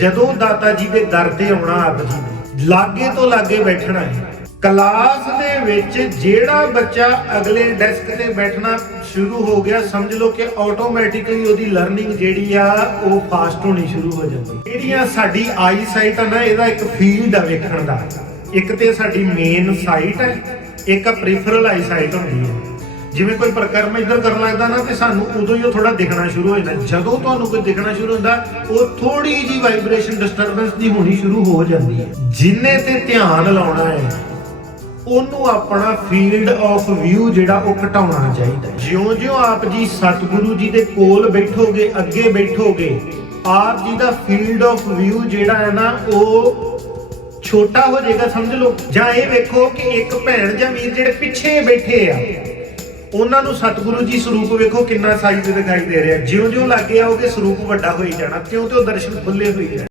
ਜਦੋਂ ਦਾਤਾ ਜੀ ਦੇ ਦਰ ਤੇ ਆਉਣਾ ਆਪ ਜੀ ਨੇ, ਲਾਗੇ ਤੋਂ ਲਾਗੇ ਬੈਠਣਾ ਹੈ। ਕਲਾਸ ਦੇ ਵਿੱਚ ਜਿਹੜਾ ਬੱਚਾ ਅਗਲੇ ਡੈਸਕ ਤੇ ਬੈਠਣਾ ਸ਼ੁਰੂ ਹੋ ਗਿਆ, ਸਮਝ ਲਓ ਕਿ ਆਟੋਮੈਟਿਕਲੀ ਉਹਦੀ ਲਰਨਿੰਗ ਜਿਹੜੀ ਆ, ਉਹ ਫਾਸਟ ਹੋਣੀ ਸ਼ੁਰੂ ਹੋ ਜਾਂਦੀ। ਜਿਹੜੀਆਂ ਸਾਡੀ ਆਈ ਸਾਈਟ ਆ ਨਾ, ਇਹਦਾ ਇੱਕ ਫੀਲਡ ਆ ਵੇਖਣ ਦਾ। ਇੱਕ ਤੇ ਸਾਡੀ ਮੇਨ ਸਾਈਟ ਹੈ ਇੱਕ ਪ੍ਰੀਫਰਲ ਪਰੀਫਰਲ ਆਈ ਸਾਈਟ ਹੁੰਦੀ ਹੈ ਜਿਵੇਂ ਕੋਈ ਪ੍ਰਕਰਮ ਇੱਧਰ ਕਰਨ ਲੱਗਦਾ ਨਾ, ਤੇ ਸਾਨੂੰ ਉਦੋਂ ਹੀ ਉਹ ਥੋੜਾ ਦਿਖਣਾ ਸ਼ੁਰੂ ਹੋ ਜਾਂਦਾ। ਜਦੋਂ ਤੁਹਾਨੂੰ ਕੋਈ ਦਿਖਣਾ ਸ਼ੁਰੂ ਹੁੰਦਾ, ਉਹ ਥੋੜੀ ਜੀ ਵਾਈਬ੍ਰੇਸ਼ਨ ਡਿਸਟਰਬੈਂਸ ਦੀ ਹੋਣੀ ਸ਼ੁਰੂ ਹੋ ਜਾਂਦੀ ਹੈ। ਜਿੰਨੇ ਤੇ ਧਿਆਨ ਲਾਉਣਾ ਹੈ, ਉਹਨੂੰ ਆਪਣਾ ਫੀਲਡ ਆਫ ਵਿਊ ਜਿਹੜਾ ਉਹ ਘਟਾਉਣਾ ਚਾਹੀਦਾ ਜਿਉਂ-ਜਿਉਂ ਆਪ ਜੀ ਸਤਿਗੁਰੂ ਜੀ ਦੇ ਕੋਲ ਬੈਠੋਗੇ, ਅੱਗੇ ਬੈਠੋਗੇ, ਆਪ ਜੀ ਦਾ ਫੀਲਡ ਆਫ ਵਿਊ ਜਿਹੜਾ ਹੈ ਨਾ, ਉਹ ਛੋਟਾ ਹੋ ਜਾਏਗਾ, ਸਮਝ ਲਓ। ਜਾਂ ਇਹ ਵੇਖੋ ਕਿ ਇੱਕ ਭੈਣ ਜਾਂ ਵੀਰ ਜਿਹੜੇ ਪਿੱਛੇ ਬੈਠੇ ਆ ਉਹਨਾਂ ਨੂੰ ਸਤਿਗੁਰੂ ਜੀ ਸਰੂਪ ਵੇਖੋ ਕਿੰਨਾ ਸਾਈਜ਼ ਦਿਖਾਈ ਦੇ ਰਿਹਾ। ਜਿਉਂ-ਜਿਉਂ ਲੱਗੇ ਆਓਗੇ ਸਰੂਪ ਵੱਡਾ ਹੋਈ ਜਾਣਾ ਕਿਉਂ ਤੇ ਦਰਸ਼ਨ ਖੁੱਲੇ ਹੋਈ ਜਾਣ।